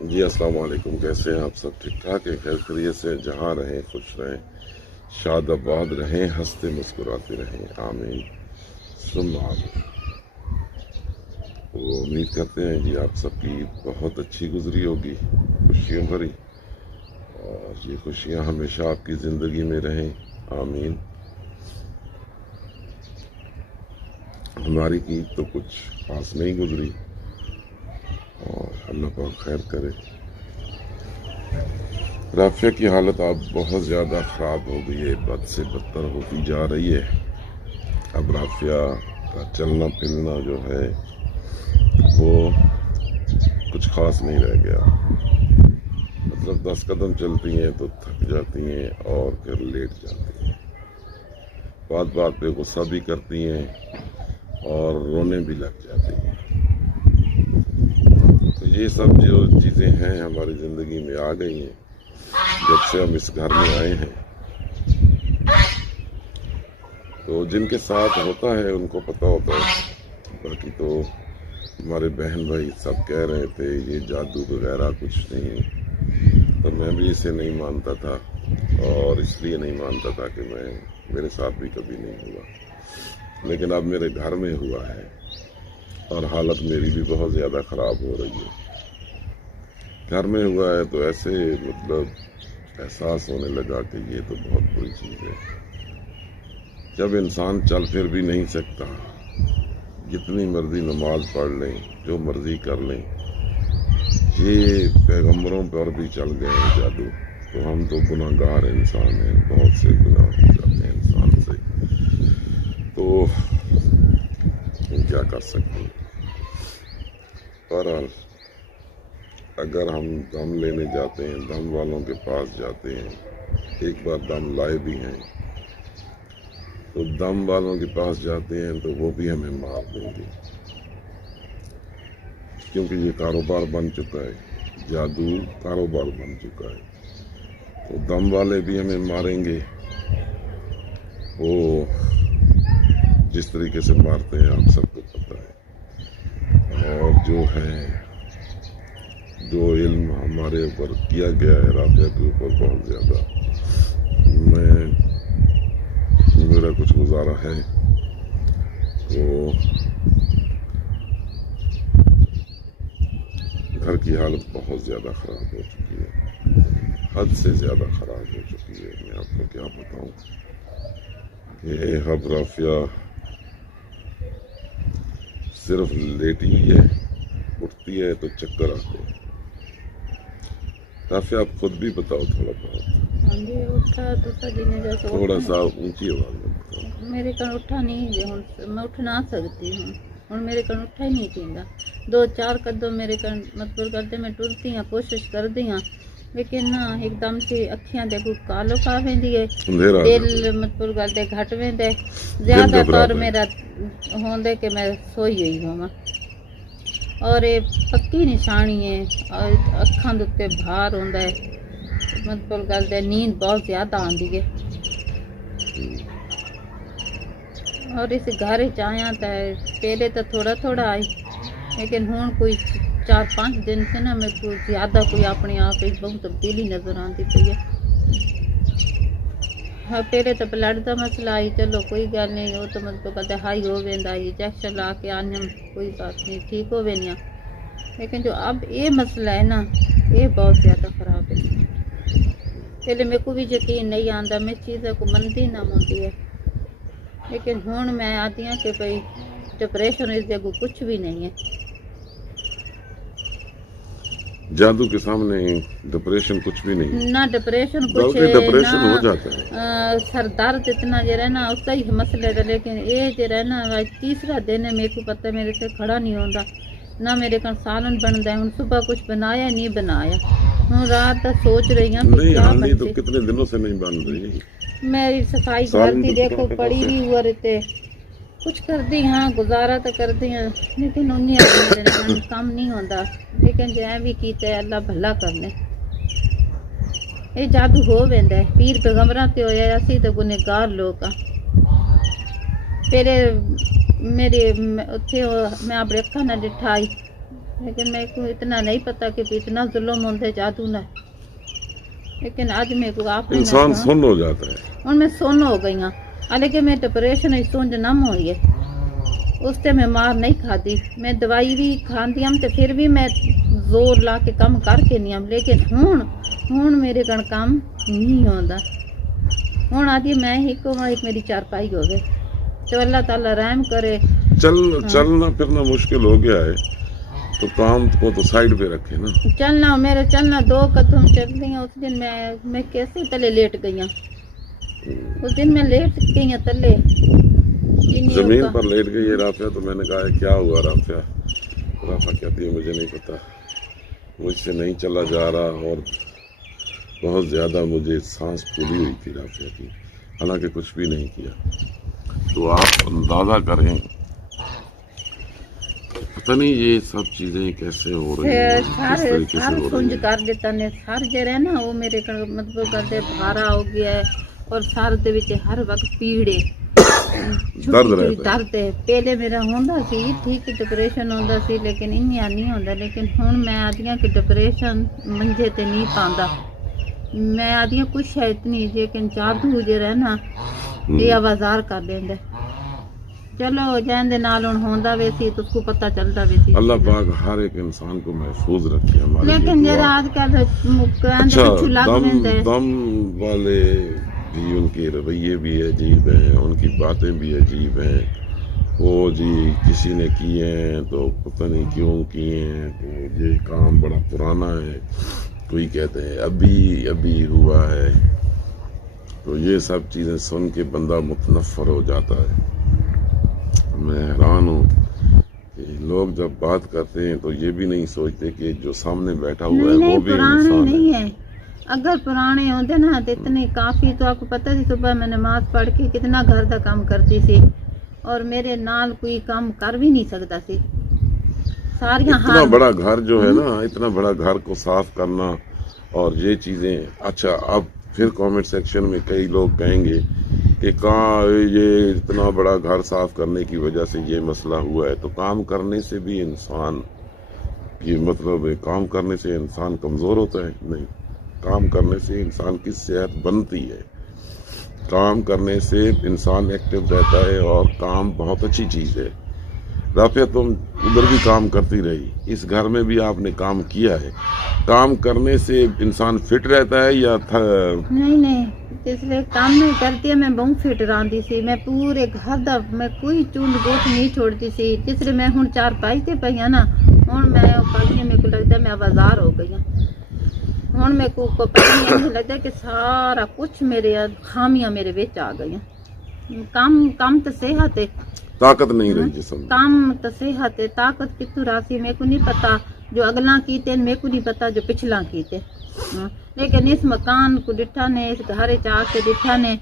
جی السلام علیکم، کیسے ہیں آپ؟ سب ٹھیک ٹھاک ہے؟ خیر خیریت سے جہاں رہیں خوش رہیں، شاد آباد رہیں، ہنستے مسکراتے رہیں، آمین ثم آمین۔ تو امید کرتے ہیں جی آپ سب کی عید بہت اچھی گزری ہوگی، خوشیوں بھری، اور یہ خوشیاں ہمیشہ آپ کی زندگی میں رہیں، آمین۔ ہماری عید تو کچھ خاص نہیں گزری، اور اللہ پاک خیر کرے۔ رافیہ کی حالت اب بہت زیادہ خراب ہو گئی ہے، بد سے بدتر ہوتی جا رہی ہے۔ اب رافیہ کا چلنا پھرنا جو ہے وہ کچھ خاص نہیں رہ گیا، مطلب 10 قدم چلتی ہیں تو تھک جاتی ہیں اور پھر لیٹ جاتی ہیں، بات بات پہ غصہ بھی کرتی ہیں اور رونے بھی لگ جاتی ہیں۔ تو یہ سب جو چیزیں ہیں ہماری زندگی میں آ گئی ہیں جب سے ہم اس گھر میں آئے ہیں۔ تو جن کے ساتھ ہوتا ہے ان کو پتہ ہوتا ہے، باقی تو ہمارے بہن بھائی سب کہہ رہے تھے یہ جادو وغیرہ کچھ نہیں، تو میں بھی اسے نہیں مانتا تھا، اور اس لیے نہیں مانتا تھا کہ میرے ساتھ بھی کبھی نہیں ہوا، لیکن اب میرے گھر میں ہوا ہے اور حالت میری بھی بہت زیادہ خراب ہو رہی ہے۔ گھر میں ہوا ہے تو ایسے مطلب احساس ہونے لگا کہ یہ تو بہت بری چیز ہے۔ جب انسان چل پھر بھی نہیں سکتا، جتنی مرضی نماز پڑھ لیں، جو مرضی کر لیں، یہ پیغمبروں پر بھی چل گئے ہیں جادو، تو ہم تو گناہ گار انسان ہیں، بہت سے گناہ ہو جاتے ہیں انسان سے، تو ہم کیا کر سکتے ہیں۔ بہرحال اگر ہم دم لینے جاتے ہیں، دم والوں کے پاس جاتے ہیں، ایک بار دم لائے بھی ہیں تو دم والوں کے پاس جاتے ہیں تو وہ بھی ہمیں مار دیں گے، کیونکہ یہ کاروبار بن چکا ہے، جادو کاروبار بن چکا ہے۔ تو دم والے بھی ہمیں ماریں گے، وہ جس طریقے سے مارتے ہیں آپ سب کو پتہ ہے، اور جو ہے جو علم ہمارے اوپر کیا گیا ہے رافیہ کے اوپر بہت زیادہ، میرا کچھ گزارا ہے، تو گھر کی حالت بہت زیادہ خراب ہو چکی ہے، حد سے زیادہ خراب ہو چکی ہے۔ میں آپ کو کیا بتاؤں کہ اب رافیہ صرف لیٹی ہے، اٹھتی ہے تو چکر آتے ہیں۔ رافیہ آپ خود بھی بتاؤ تھوڑا بہت، ہاں جی اٹھا تو سجی نے جیسے تھوڑا سا اونچی آواز میں بتاؤ۔ میرے کن اٹھا نہیں جی، ہوں میں اٹھ نہ سکتی ہوں میرے کن اٹھا ہی نہیں چاہیے، 2-4 قدم میرے کن مطلب کرتے میں ٹرتی ہوں، کوشش کرتی ہوں، لیکن نہ ایک دم سے اکھیاں دے کو کالو کھا ویندی ہے، دل مطلب کرتے گھٹ ویندے، زیادہ طور میرا ہوندے کہ میں سوئی ہوئی ہوں، اور یہ پکی نشانی ہے، اور اکھاں دے تے بھار ہوندا ہے، مطلب کرتے نیند بہت زیادہ آندی ہے، اور اس گھر چاہیاں تے پہلے تو تھوڑا تھوڑا آئی، لیکن ہوں کوئی 4-5 دن سے نا میں کو زیادہ کوئی اپنے آپ بہت تبدیلی نظر آتی پئی ہے۔ ہاں پہلے تو بلڈ کا مسئلہ آئی، چلو کوئی گل نہیں، وہ تو مطلب کہتے ہائی ہو ویندا، انجیکشن لا کے آنے کوئی بات نہیں ٹھیک ہو وینیا، لیکن جو اب یہ مسئلہ ہے نا یہ بہت زیادہ خراب ہے۔ پہلے میرے کو بھی یقین نہیں آتا، میں چیزیں کو منتی نہ منتی ہے، لیکن ہوں میں آتی ہوں کہ بھئی ڈپریشن اس جگہ کچھ بھی نہیں ہے۔ جادو کے سامنے ڈپریشن کچھ بھی نہیں، نہ ڈپریشن کچھ بلکہ ڈپریشن ہو نہ جاتا ہے، سر درد اتنا جو رہنا اس کا ہی مسئلہ ہے، لیکن یہ جو رہنا تیسرا دن ہے، میرے کو پتہ میرے سے کھڑا نہیں ہوتا، نہ میرے کن سالن بنتا ہے، ہوں صبح کچھ بنایا نہیں بنایا، ہوں رات سوچ رہی ہوں کہ کیا نہیں تو بنتے، کتنے دنوں سے نہیں بن رہی، میری صفائی گھر سالن کی تو دیکھو پکانے پڑی پڑتے بھی ہوا رہتے، کچھ کرتی ہاں گزارا تو کرتی ہاں، لیکن انہیں میرے کام نہیں ہوتا، لیکن جو بھی کیتا ہے اللہ بھلا کرنے، یہ جادو ہو ویندا ہے، پیر پیغمبراں تے ہویا، اسی تے گنہگار لوگ ہاں۔ پہلے میرے اتھے میں اپنے اکھاں نال ڈٹھائی، لیکن میرے کو اتنا نہیں پتا کہ اتنا ظلم ہوتا ہے جادو نہ، لیکن آج میرے کو آپ نے انسان سن ہو جاتا ہے. اور میں سن ہو گئی ہوں. حالانکہ میں ڈپریشن سونج نم ہوئی ہے، اس سے میں مار نہیں کھاتی، میں دوائی بھی کھاندی ہم تو پھر بھی میں زور لا کے کم کر کے نہیں ہم. لیکن ہوں میرے کن کام نہیں ہوتا. ہوں آدھی میں ایک میری چارپائی ہو گئے تو اللہ تعالیٰ رحم کرے. چلنا پھرنا مشکل ہو گیا ہے تو کام کو تو سائڈ پہ رکھے نا. چلنا میرا چلنا 2 قدم چل گئی ہوں. اس دن میں کیسے تلے لیٹ گئی ہوں. اس دن میں لیٹ گئی ہوں تلے زمین پر لیٹ گئی ہے رافعہ. تو میں نے کہا کیا ہوا رافعہ؟ رافعہ کہتی ہے مجھے نہیں پتا، مجھ سے نہیں چلا جا رہا اور بہت زیادہ مجھے سانس پھولی ہوئی تھی رافعہ کی، حالانکہ کچھ بھی نہیں کیا. تو آپ اندازہ کریں پتہ نہیں یہ سب چیزیں کیسے ہو رہی ہیں، کس طریقے سے ہو رہی ہیں. کر دیتا نے سر جڑا ہے نا وہ میرے مطلب کرتے بھارا ہو گیا ہے اور سر دے وچ ہر وقت پیڑے درد رہتا ہے. درد ہے. پہلے میرا ہوندا سی ٹھیک ڈپریشن ہوندا سی لیکن انیا نہیں ہوندا. لیکن ہن میں آدیاں کہ ڈپریشن منجے تے نہیں پاندا. میں آدیاں کچھ ہے اتنی لیکن جادو جڑا نا یہ آوازار کر دیندا. چلو جان دے نال ہن ہوندا وے سی تو اس کو پتہ چلدا وے سی. اللہ پاک ہر ایک انسان کو محفوظ رکھے ہمارے. لیکن جڑا آج کل مکران دے پچھو لگ ویندے دم والے بھی ان کے رویے بھی عجیب ہیں، ان کی باتیں بھی عجیب ہیں. وہ جی کسی نے کیے ہیں تو پتہ نہیں کیوں کیے ہیں، تو یہ کام بڑا پرانا ہے، کوئی کہتے ہیں ابھی ہوا ہے. تو یہ سب چیزیں سن کے بندہ متنفر ہو جاتا ہے. میں حیران ہوں کہ لوگ جب بات کرتے ہیں تو یہ بھی نہیں سوچتے کہ جو سامنے بیٹھا ہوا ہے وہ بھی انسان ہے. اگر پرانے ہوتے نا تو اتنے کافی. تو آپ کو پتہ سی صبح میں نماز پڑھ کے کتنا گھر کا کام کرتی سی اور میرے نال کوئی کام کر بھی نہیں سکتا سی. ساریاں اتنا بڑا گھر جو ہے نا، اتنا بڑا گھر کو صاف کرنا اور یہ چیزیں. اچھا اب پھر کامنٹ سیکشن میں کئی لوگ کہیں گے کہ کہاں یہ اتنا بڑا گھر صاف کرنے کی وجہ سے یہ مسئلہ ہوا ہے. تو کام کرنے سے بھی انسان یہ مطلب ہے کام کرنے سے انسان کمزور ہوتا ہے؟ نہیں، کام کرنے سے انسان کی صحت بنتی ہے. کام کرنے سے انسان ایکٹیو رہتا ہے اور کام بہت اچھی چیز ہے. رافعہ تم ادھر بھی کام کرتی رہی، اس گھر میں بھی آپ نے کام کیا ہے. کام کرنے سے انسان فٹ رہتا ہے یا نہیں جس لیے کام نہیں کرتی ہے میں بہت فٹ رہتی سی. میں پورے گھر دا میں کوئی چونڈ گوٹ نہیں چھوڑتی سی. جس لیے میں ہوں 4 پائی تے پئی ہاں نا، ہوں میں پائی میرے کو لگتا ہے میں آوازار ہو گئی ہوں. ہوں میرے کو پتہ نہیں لگتا کہ سارا کچھ میرے خامیاں میرے وچ آ گئی. کام تو صحت ہے، طاقت نہیں رہی جسم. کام تو صحت ہے، طاقت کتوں راسی میرے کو نہیں پتا. جو اگلا کیتے میرے کو نہیں پتا جو پچھلا کیتے. لیکن اس مکان کو ڈٹھا نے، اس گھر چاہ کے ڈٹھا نے.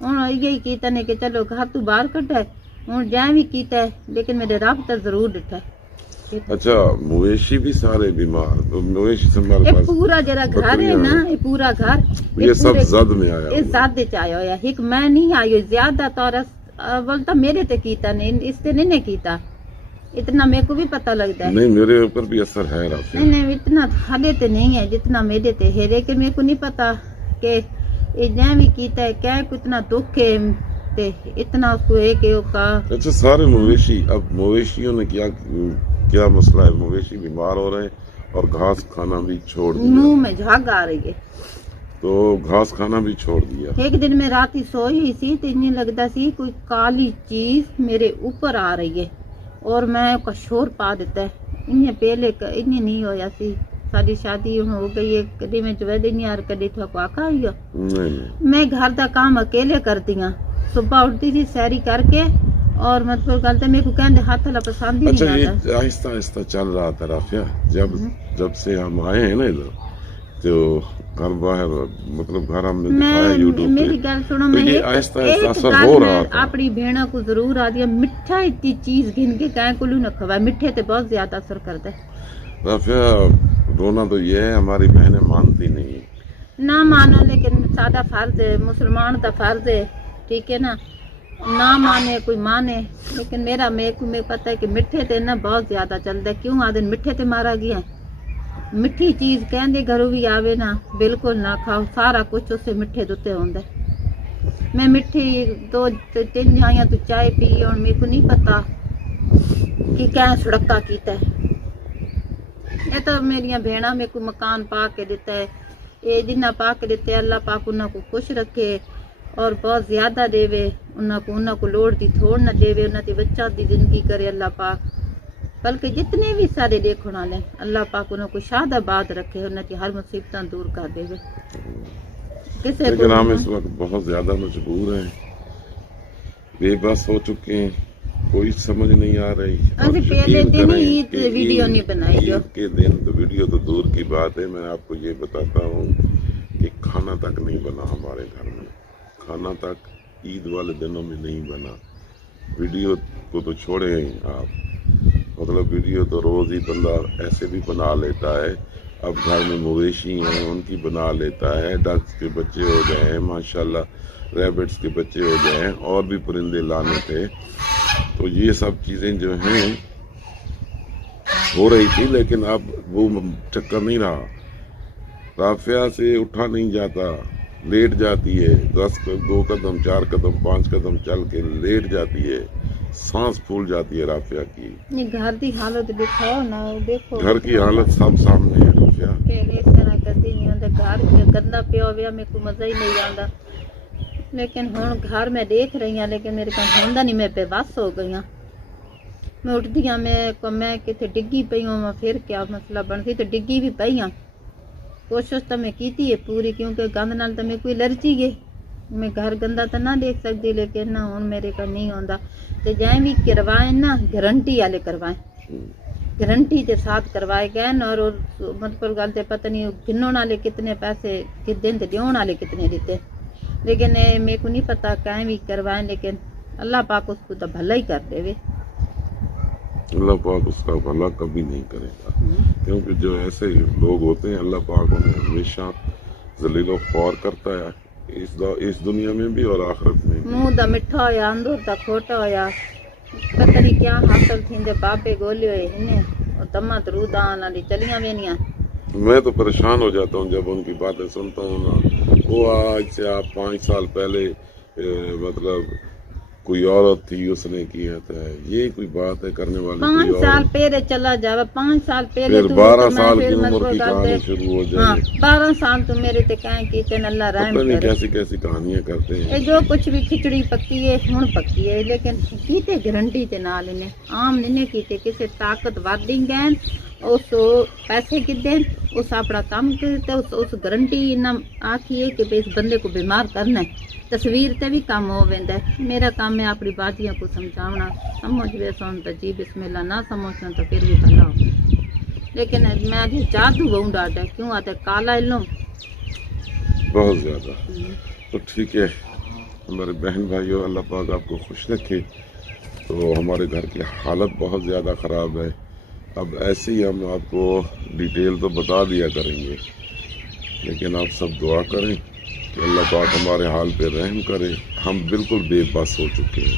ہوں یہی کیتا نے کہ چلو گھر تو باہر کڈا ہے. ہوں جائیں بھی کیتا ہے لیکن میرے رب تو ضرور ڈٹھا ہے. اچھا مویشی بھی سارے بیمار؟ مویشی سے ہمارے پاس پورا جڑا گھر ہے نا، یہ پورا گھر یہ سب زد میں آیا، یہ زد چ آیا ہوا. ایک میں نہیں آئی زیادہ طور بولتا میرے تے کیتا نہیں، اس تے نہیں کیتا. اتنا میرے کو بھی پتہ لگتا ہے. نہیں میرے اوپر بھی اثر ہے رافعہ. نہیں اتنا ہلے تے نہیں ہے جتنا میرے تے ہے. لیکن میرے کو نہیں پتا کہ یہ جائیں بھی کیتا ہے کیا کتنا دکھ ہے تے اتنا اس کو ہے کہ وہ کا. اچھا سارے مویشی، اب مویشیوں نے کیا مسئلہ ہے؟ مویشی بیمار ہو رہے ہیں اور گھاس کھانا بھی چھوڑ دیا. منہ میں جھاگ آ رہی ہے تو گھاس کھانا بھی چھوڑ دیا. ایک دن میں رات ہی سوئی ہوئی سی تو انہیں لگتا سی کوئی کالی چیز میرے اوپر آ رہی ہے اور میں کا شور پا دیتا ہے. انہیں پہلے انہیں نہیں ہویا سی. ساری شادی ہو گئی ہے، کدی میں جو نہیں آ کدی تو کو آکا ہوئی ہو. میں گھر کا کام اکیلے کرتی ہوں. صبح اٹھتی تھی سیری کر کے اور مطلب گلتے میرے کو کہتے ہاتھ والا پسند ہی نہیں آتا. اچھا یہ آہستہ آہستہ چل رہا تھا رافعہ. جب سے ہم آئے ہیں نا ادھر تو گھر باہر مطلب گھر ہم نے دکھایا یوٹیوب پہ. میری گل سنو، میں آہستہ آہستہ اثر ہو رہا تھا. اپنی بہنوں کو ضرور آ دیا میٹھا اتنی چیز گن کے کہیں کو نہ کھوائے. میٹھے تے بہت زیادہ اثر کرتا ہے. رافعہ رونا تو یہ ہے ہماری بہنیں مانتی نہیں نہ مانا، لیکن سادہ فرض ہے، مسلمان کا فرض ہے، ٹھیک ہے نا. نہ مانے کوئی مانے، لیکن میرے کو پتا ہے کہ میٹھے تے نا بہت زیادہ چلتا ہے. کیوں آدھے میٹھے تے مارا گیا ہے. میٹھی چیز کہندے گھروں بھی آوے نا بالکل نہ کھاؤ، سارا کچھ اسے میٹھے دتے ہوندا ہے. میں میٹھی 2-3 جھائیاں تو چائے پی اور میرے کو نہیں پتا کہ کیا سڑکا کیتا ہے. یہ تو میریاں بہناں میرے کو مکان پا کے دیتا ہے. یہ جنہ پا کے دیتے اللہ پاک انہاں کو خوش رکھے اور بہت زیادہ دے، انہاں کو لوڑ دی تھوڑ نہ دے، انہاں دی بچہ دی زندگی کرے اللہ پاک. بلکہ جتنے بھی سارے دیکھنے والے اللہ پاک انہاں کو شاد آباد رکھے، انہاں کی ہر مصیبتاں دور کر دے. کسے کو لیکن ہم اس وقت بہت زیادہ مجبور ہیں، بے بس ہو چکے ہیں، کوئی سمجھ نہیں آ رہی. ابھی پہلے دن ہی عید ویڈیو نہیں بنائی. عید کے دن تو ویڈیو تو دور کی بات ہے، میں آپ کو یہ بتاتا ہوں کہ کھانا تک نہیں بنا ہمارے گھر میں. کھانا تک عید والے دنوں میں نہیں بنا. ویڈیو کو تو چھوڑیں آپ، مطلب ویڈیو تو روز ہی بندہ ایسے بھی بنا لیتا ہے. اب گھر میں مویشی ہیں ان کی بنا لیتا ہے، ڈکس کے بچے ہو گئے ہیں ماشاءاللہ، ریبٹس کے بچے ہو گئے ہیں، اور بھی پرندے لانے تھے. تو یہ سب چیزیں جو ہیں ہو رہی تھی، لیکن اب وہ چکر نہیں رہا. رافعہ سے اٹھا نہیں جاتا، لیٹ جاتی ہے. 2 قدم 4 قدم 5 قدم چل کے لیٹ جاتی ہے، سانس پھول جاتی ہے رافعہ کی. یہ گھر دی حالت دکھاؤ نا، دیکھو گھر کی حالت سب سامنے ہے رافعہ. پہلے اس طرح کدی نہیں ہوتا. گھر گندا پیا ہوا میرے کو مزہ ہی نہیں آتا. لیکن ہوں گھر میں دیکھ رہی ہوں لیکن میرے کو ہوندا نہیں، میں بے بس ہو گئی ہوں. میں اٹھتی ہوں میں کتنے ڈگی پئی ہوں، میں پھر کیا مسئلہ بنتی تو ڈگی بھی پئی ہوں. کوشش تو میں کیتی ہے پوری، کیونکہ گند نال تو میرے کو الرجی ہے. میں گھر گندا تو نہ دیکھ سکتی، لیکن نہ ہوں میرے کا نہیں ہوندا. تے جائیں بھی کروائیں نا گارنٹی والے کروائیں، گارنٹی کے ساتھ کروائے گئے نا. اور مطلب گل تے پتہ نہیں گنن والے کتنے پیسے دن تے دیون والے کتنے دیتے، لیکن میرے کو نہیں پتا کہیں بھی کروائیں. لیکن اللہ پاک اس کو تو بھلا ہی کر دے. اللہ پاک اس کا بھلا کبھی نہیں کرے گا، کیونکہ جو ایسے لوگ ہوتے ہیں اللہ پاک انہیں ہمیشہ ذلیل و خوار کرتا ہے، اس دنیا میں بھی اور آخرت میں بھی. منہ دا میٹھا ہویا اندر دا کھوٹا ہویا، پتہ نہیں کیا حاصل تھیندے بابے گولے ہوئے انہیں اور دمہ درودان والی چلیاں وینیاں. میں تو پریشان ہو جاتا ہوں جب ان کی باتیں سنتا ہوں نا. وہ آج سے آپ 5 سال پہلے مطلب کوئی عورت تھی اس نے کیا تھا، یہ کوئی بات ہے کرنے والی. 5 سال پہلے چلا جاوے، 5 سال پہلے پھر 12 سال کی عمر کی کہانی شروع ہو جائے. 12 سال تو میرے تے کہیں کیتے اللہ رحم پتہ نہیں کرے. کیسی کیسی کہانیاں کرتے ہیں. یہ جو کچھ بھی کھچڑی پکی ہے ہن پکی ہے، لیکن کیتے گارنٹی تے نال انہیں عام نہیں کیتے. کسے طاقت وادی گئے اس پیسے کدے اس اپنا کام کرتے، اس گارنٹی نہ آکھی ہے کہ اس بندے کو بیمار کرنا ہے. تصویر تے بھی کام ہو ویندا ہے. میرا کام ہے اپنی باتیاں کو سمجھاونا، سمجھ وے سن تو جی بسم اللہ، نہ سمجھنا تو پھر بھی بھلا ہو. لیکن میں بھی جادو بہت ڈاٹا کیوں آتے کالا علم بہت زیادہ. تو ٹھیک ہے ہمارے بہن بھائیوں، اللہ پاک آپ کو خوش رکھے. تو ہمارے گھر کی حالت بہت زیادہ خراب ہے. اب ایسے ہی ہم آپ کو ڈیٹیل تو بتا دیا کریں گے، لیکن آپ سب دعا کریں کہ اللہ پاک ہمارے حال پہ رحم کرے. ہم بالکل بے بس ہو چکے ہیں،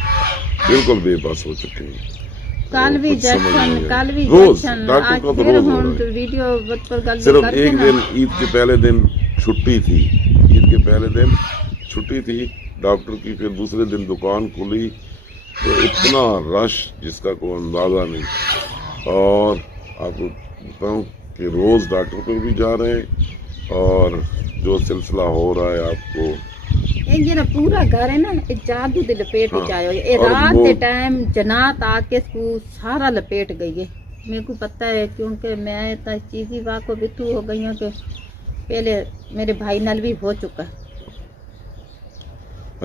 بالکل بے بس ہو چکے ہیں. کل بھی کچھ سمجھ نہیں جیکشن، آیا. کل بھی روز جیکشن، ڈاکٹر آج کا تو پھر روز ہو ہوں رہا ہے. ویڈیو پر گل صرف کرتے ایک نا. دن عید کے پہلے دن چھٹی تھی، عید کے پہلے دن چھٹی تھی ڈاکٹر کی. پھر دوسرے دن دکان کھلی تو اتنا رش جس کا کوئی اندازہ نہیں. اور آپ کو بتاؤں کہ روز ڈاکٹر پہ بھی جا رہے ہیں، اور جو سلسلہ ہو رہا ہے آپ کو یہ جڑا پورا گھر ہے نا یہ جادو دے لپیٹ وچ آیا ہے. یہ اور رات وہ دے ٹائم جنات آ کے اس کو سارا لپیٹ گئی ہے. میرے کو پتہ ہے کیونکہ میں اتنا چیزی واقع بتو ہو گئی ہوں کہ پہلے میرے بھائی نال بھی ہو چکا ہے.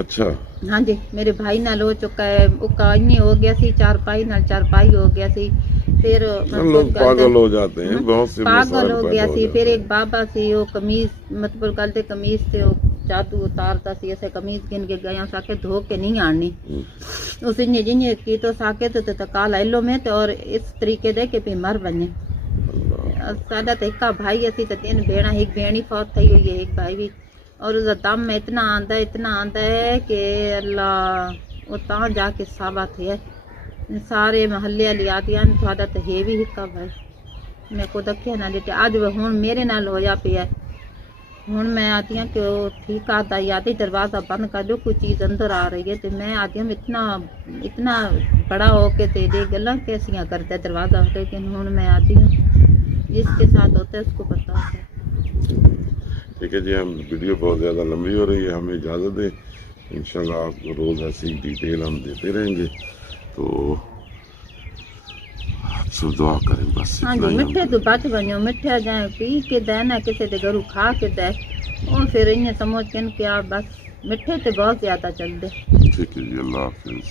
اچھا ہاں جی میرے بھائی نال ہو چکا ہے. وہ کہانی ہو گیا سی چارپائی نال چارپائی ہو گیا سی. پھر لوگ پاگل ہو جاتے ہیں، بہت سے پاگل مسائل ہو پیدا گیا ہو سی. جاتے پھر ہیں. ایک بابا سی وہ قمیض مطلب گلتے قمیض سے وہ جادو اتارتا سی. ایسے قمیض گن کے گیا ساکے دھو کے نہیں آنی. اس نے جن کی تو ساکے تو کالا علو میں تو اور اس طریقے دے کہ مر بنے. ساڈا تو ایک بھائی اسی تو 3 بھیڑا، ایک بھیڑی فوت تھی ہوئی ہے، ایک بھائی بھی. اور اس کا دم اتنا آندا ہے کہ اللہ وہ تا جا کے ثابت ہے سارے محلے والی آدیاں تھوڑا تو ہے بھی ہکا بھائی میں کو دکھے نہ دیتے اج وہ ہوں میرے نال ہویا پیا ہوں میں آتی ہوں کہ وہ ٹھیک آتا یادی دروازہ بند کر دو کوئی چیز اندر آ رہی ہے تو میں آتی ہوں اتنا بڑا ہو کے تے دے گلا کیسیاں کرتا ہے دروازہ لیکن ہوں میں آتی ہوں جس کے ساتھ ہوتا ہے اس کو پتہ ہوتا ہے. ٹھیک ہے جی، ہم ویڈیو بہت زیادہ لمبی ہو رہی ہے، ہمیں اجازت دیں. انشاءاللہ آپ کو روز ایسی ڈیٹیل ہم دیتے رہیں گے، تو آپ سب دعا کریں بس ہاں اتنا جی ہی مٹھے تو بچ ونجو مٹھا جائیں پی کے دے نہ کسی دے گھروں کھا کے دے اور پھر انہیں سمجھ کے کہ آپ بس مٹھے تے بہت زیادہ چل دے. ٹھیک ہے جی، اللہ حافظ.